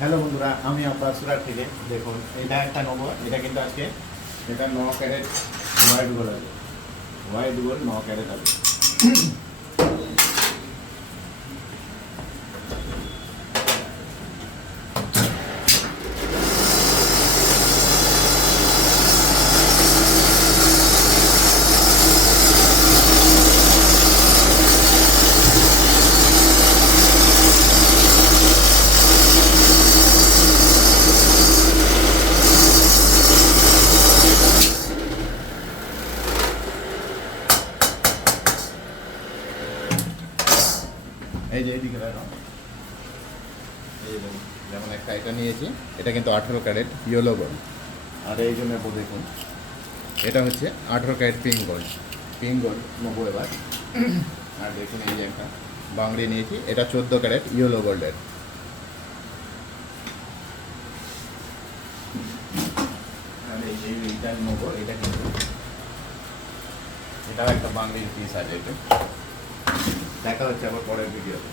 Hello বন্ধুরা, আমি আপনার সুরাট থেকে। দেখুন, এটা একটা নেবো। এটা কিন্তু আজকে এটা 9 ক্যারেট হোয়াইট গোল্ড আছে। হোয়াইট গোল্ড 9 ক্যারেট আছে। এই যে এইদিকে দেখো, এই যে দেখুন, যেমন একটা এটা নিয়েছি, এটা কিন্তু 18 ক্যারেট ইয়েলো গোল্ড। আর এই জন্য দেখুন, এটা হচ্ছে 18 carat pink gold. Pink gold নেবো এবার। আর দেখুন, এই যে একটা বাংড়ি নিয়েছি, এটা 14 ক্যারেট ইয়েলো গোল্ডের। আর এই যে এইটা নেবো, এটা কিন্তু এটাও একটা বাংড়ির পিস আছে। এটা দেখা হচ্ছে আবার পরের ভিডিওতে।